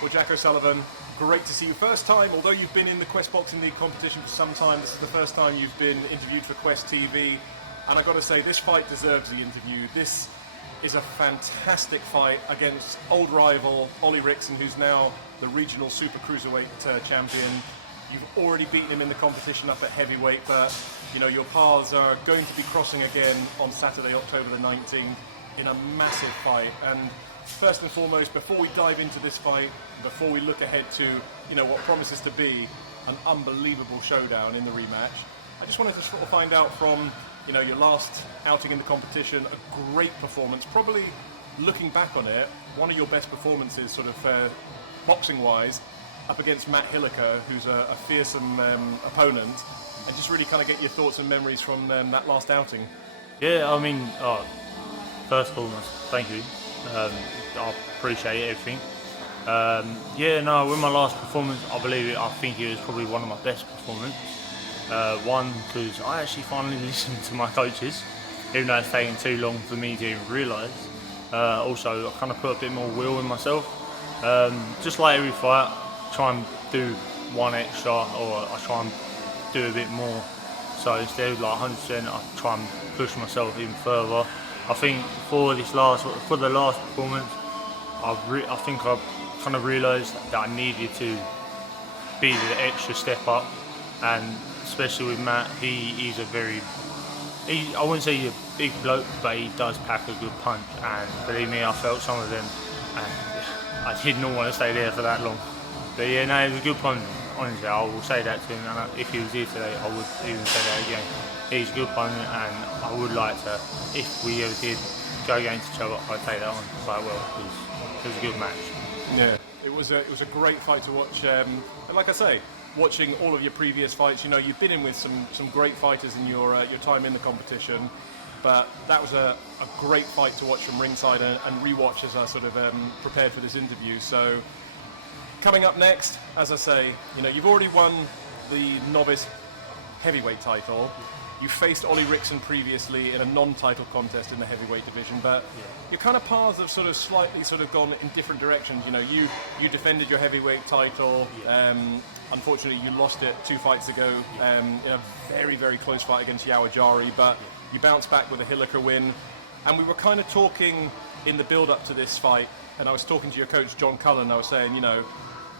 Well, Jack O'Sullivan, great to see you. First time, although you've been in the Quest Boxing League competition for some time, this is the first time you've been interviewed for Quest TV. And I've got to say, this fight deserves the interview. This is a fantastic fight against old rival Oli Rickson, who's now the regional Super Cruiserweight champion. You've already beaten him in the competition up at heavyweight, but you know your paths are going to be crossing again on Saturday, October the 19th, in a massive fight. And first and foremost, before we dive into this fight, before we look ahead to what promises to be an unbelievable showdown in the rematch, I just wanted to sort of find out from your last outing in the competition, a great performance, probably looking back on it, one of your best performances sort of boxing-wise, up against Matt Hilliker, who's a fearsome opponent, and just really kind of get your thoughts and memories from that last outing. Yeah, I mean, first of all, thank you. I appreciate everything. With my last performance, I think it was probably one of my best performances. One, because I actually finally listened to my coaches, even though it's taken too long for me to even realise. Also, I kind of put a bit more will in myself. Just like every fight, try and do one extra, or I try and do a bit more. So instead of like 100%, I try and push myself even further. I think for the last performance, I think I kind of realised that I needed to be the extra step up, and especially with Matt, he's a very, I wouldn't say he's a big bloke, but he does pack a good punch, and believe me, I felt some of them, and I did not want to stay there for that long. But yeah, no, it was a good punch. Honestly, I will say that to him, and if he was here today, I would even say that again. He's a good opponent, and I would like to, if we ever did go against each other, I'd take that on quite well, because it was a good match. Yeah, it was a great fight to watch, and like I say, watching all of your previous fights, you've been in with some great fighters in your time in the competition, but that was a great fight to watch from ringside and rewatch as I sort of prepared for this interview. So coming up next, as I say, you've already won the novice heavyweight title. You faced Oli Rickson previously in a non-title contest in the heavyweight division, but your kind of paths have sort of slightly gone in different directions. You defended your heavyweight title. Unfortunately, you lost it 2 fights ago in a very, very close fight against Yawajari, but you bounced back with a Hilliker win. And we were kind of talking in the build-up to this fight, and I was talking to your coach, John Cullen, I was saying,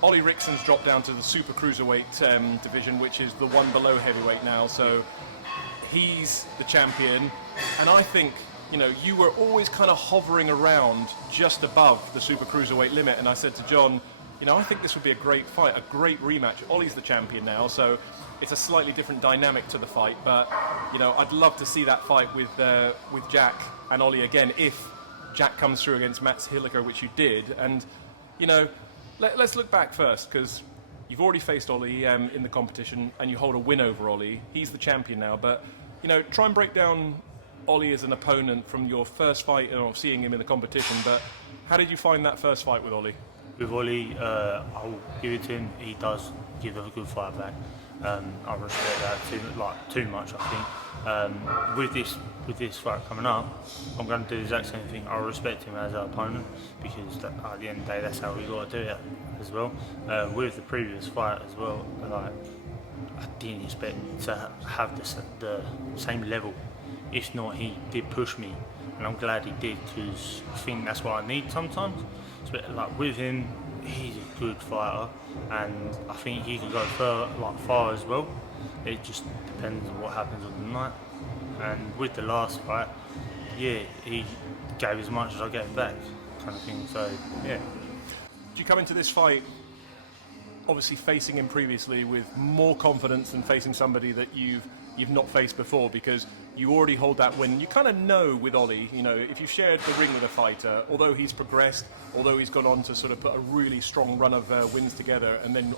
Oli Rickson's dropped down to the Super Cruiserweight division, which is the one below heavyweight now, so he's the champion. And I think, you were always kind of hovering around just above the Super Cruiserweight limit, and I said to John, I think this would be a great fight, a great rematch. Oli's the champion now, so it's a slightly different dynamic to the fight, but, I'd love to see that fight with Jack and Oli again, if Jack comes through against Matt Hilliker, which you did. And, let's look back first, because you've already faced Oli in the competition, and you hold a win over Oli. He's the champion now, but, try and break down Oli as an opponent from your first fight, seeing him in the competition, but how did you find that first fight with Oli? With Oli, I'll give it to him. He does give a good fight back. I respect that too much, I think. With this fight coming up, I'm going to do the exact same thing. I respect him as an opponent, because at the end of the day, that's how we got to do it as well. With the previous fight as well, I didn't expect to have the same level. If not, he did push me, and I'm glad he did, because I think that's what I need sometimes. But with him, he's a good fighter, and I think he can go far as well. It just depends on what happens on the night. And with the last fight, he gave as much as I gave back, kind of thing. So yeah. Did you come into this fight obviously facing him previously with more confidence than facing somebody that you've not faced before, because you already hold that win? You kind of know with Oli, if you've shared the ring with a fighter, although he's progressed, although he's gone on to sort of put a really strong run of wins together and then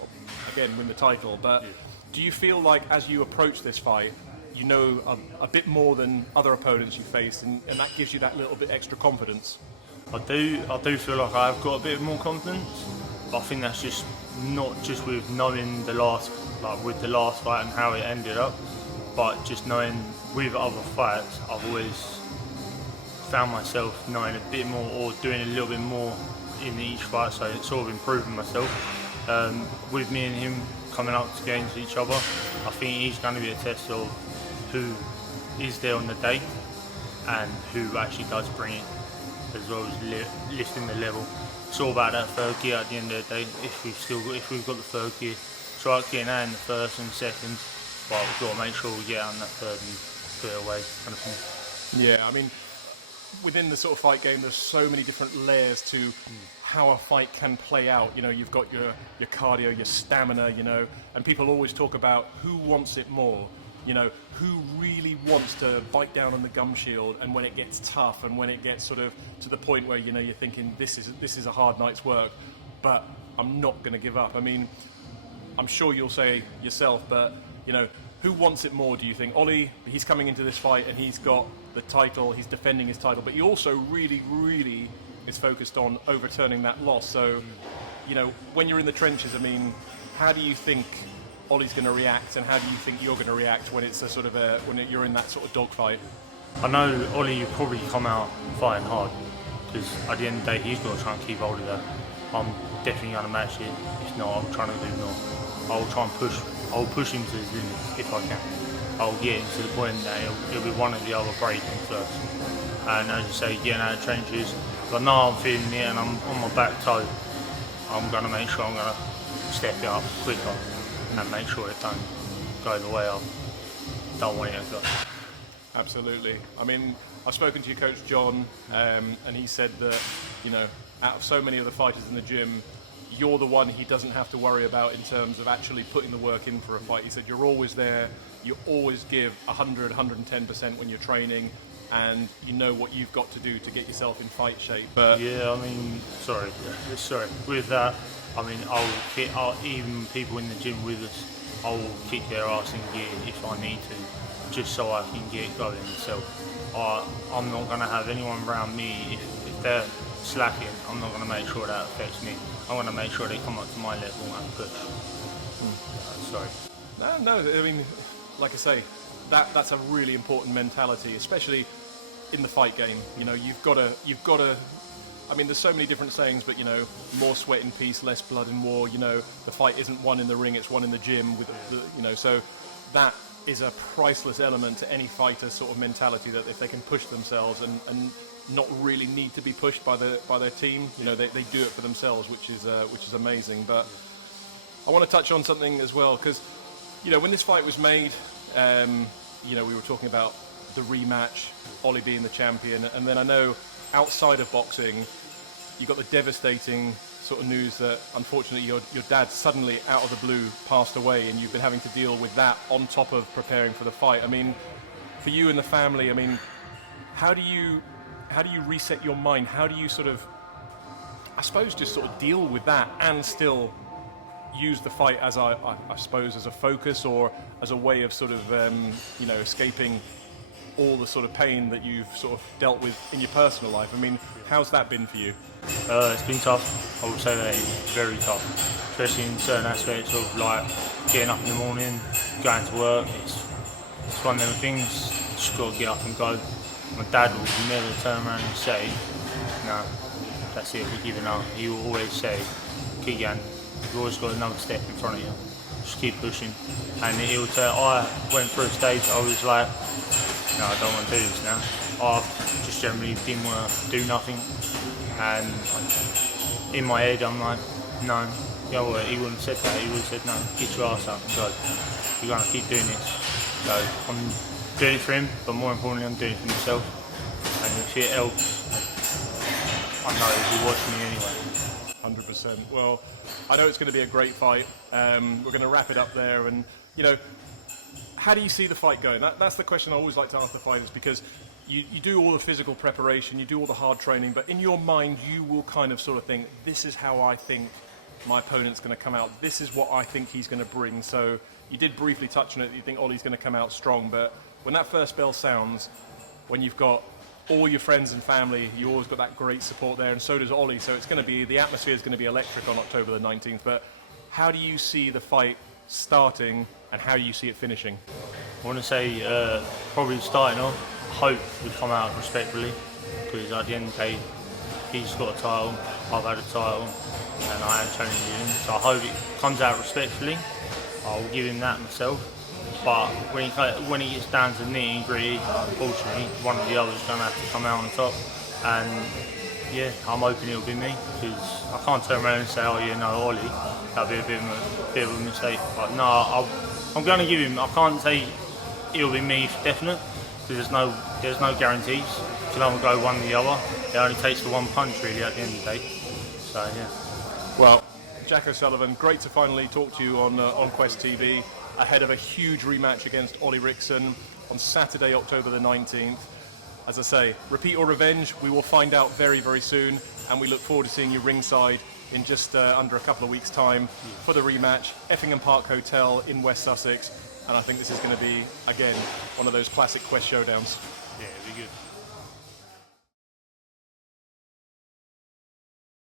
again win the title, but do you feel like as you approach this fight, you know a bit more than other opponents you faced, and that gives you that little bit extra confidence? I do feel like I've got a bit more confidence, but I think that's just not just with knowing the last fight and how it ended up, but just knowing with other fights, I've always found myself knowing a bit more or doing a little bit more in each fight, so it's sort of improving myself. With me and him coming up against each other, I think he's going to be a test of who is there on the day and who actually does bring it, as well as lifting the level. It's all about that third gear at the end of the day. If we've got the third gear, try getting out in the first and second, but we've got to make sure we get out in that third and put it away, kind of thing. Yeah, I mean, within the sort of fight game, there's so many different layers to how a fight can play out. You know, you've got your cardio, your stamina, you know, and people always talk about who wants it more. You know, who really wants to bite down on the gum shield, and when it gets tough and when it gets sort of to the point where, you know, you're thinking this is a hard night's work, but I'm not going to give up. I mean, I'm sure you'll say yourself, but, you know, who wants it more, do you think? Oli, he's coming into this fight and he's got the title, he's defending his title, but he also really, really is focused on overturning that loss. So, you know, when you're in the trenches, I mean, how do you think Oli's going to react, and how do you think you're going to react when it's a sort of you're in that sort of dogfight? I know Oli will probably come out fighting hard, because at the end of the day he's got to try and keep hold of that. I'm definitely going to match it. If not, I'm trying to do more. I'll try and push. I'll push him to his limits if I can. I'll get him to the point that it'll be one or the other breaking first. And as you say, getting out of trenches. If I know I'm feeling it and I'm on my back toe, I'm going to make sure I'm going to step it up quicker and make sure it don't go the way I don't want it to go. Absolutely. I mean, I've spoken to your coach John, and he said that, you know, out of so many of the fighters in the gym, you're the one he doesn't have to worry about in terms of actually putting the work in for a fight. He said you're always there, you always give 100, 110% when you're training, and you know what you've got to do to get yourself in fight shape. But yeah, I mean, sorry. With that, I mean, I'll even people in the gym with us, I'll kick their ass in gear if I need to, just so I can get going myself. I'm not going to have anyone around me if they're slacking. I'm not going to make sure that affects me. I want to make sure they come up to my level and push. Sorry. No. I mean, like I say, that's a really important mentality, especially in the fight game. You know, you've got to. I mean, there's so many different sayings, but, you know, more sweat in peace, less blood in war. You know, the fight isn't won in the ring; it's won in the gym. You know, so that is a priceless element to any fighter's sort of mentality, that if they can push themselves and not really need to be pushed by their team, you know, they do it for themselves, which is amazing. But I want to touch on something as well, because, you know, when this fight was made, you know, we were talking about the rematch, Oli being the champion, and then I know outside of boxing, you got the devastating sort of news that unfortunately your dad suddenly out of the blue passed away, and you've been having to deal with that on top of preparing for the fight. I mean, for you and the family, I mean, how do you reset your mind? How do you sort of, I suppose, just sort of deal with that and still use the fight as I suppose as a focus, or as a way of sort of you know, escaping all the sort of pain that you've sort of dealt with in your personal life? I mean, how's that been for you? It's been tough. I would say that it's very tough, especially in certain aspects of, like, getting up in the morning, going to work. It's one of them things. You just got to get up and go. My dad will never turn around and say, "No, that's it, we're giving up." He will always say, "Keep going. You've always got another step in front of you. Just keep pushing." And he would say, I went through a stage, I was like, "No, I don't want to do this now." I just generally didn't want to do nothing. And in my head, I'm like, "No." You know what, he wouldn't have said that. He would have said, "No, get your ass up and go. You're going to keep doing this." So I'm doing it for him, but more importantly, I'm doing it for myself. And if it helps, I know he'll be watching me anyway. 100%. Well, I know it's going to be a great fight. We're going to wrap it up there, and, you know, how do you see the fight going? That's the question I always like to ask the fighters, because you do all the physical preparation, you do all the hard training, but in your mind you will kind of sort of think, this is how I think my opponent's going to come out, this is what I think he's going to bring. So you did briefly touch on it, you think Oli's going to come out strong, but when that first bell sounds, when you've got all your friends and family, you always got that great support there, and so does Oli, so it's going to be, the atmosphere is going to be electric on October the 19th, but how do you see the fight starting, and how do you see it finishing? I want to say probably starting off, hope we come out respectfully, because at the end of the day, He's got a title, I've had a title, and I am challenging him. So I hope it comes out respectfully. I'll give him that myself. But when it gets down to nitty and gritty, unfortunately, one of the others is going to have to come out on top. And yeah, I'm hoping it'll be me, because I can't turn around and say, oh yeah, no, Oli. That'd be a bit of a mistake. But no, I'm going to give him. I can't say it'll be me for definite, because there's no guarantees. You can either go one or the other. It only takes the one punch really at the end of the day. So yeah. Well, Jack O'Sullivan, great to finally talk to you on Quest TV ahead of a huge rematch against Oli Rickson on Saturday, October the 19th. As I say, repeat or revenge, we will find out very, very soon, and we look forward to seeing you ringside in just under a couple of weeks' time for the rematch, Effingham Park Hotel in West Sussex, and I think this is going to be, again, one of those classic Quest showdowns. Yeah, it'll be good.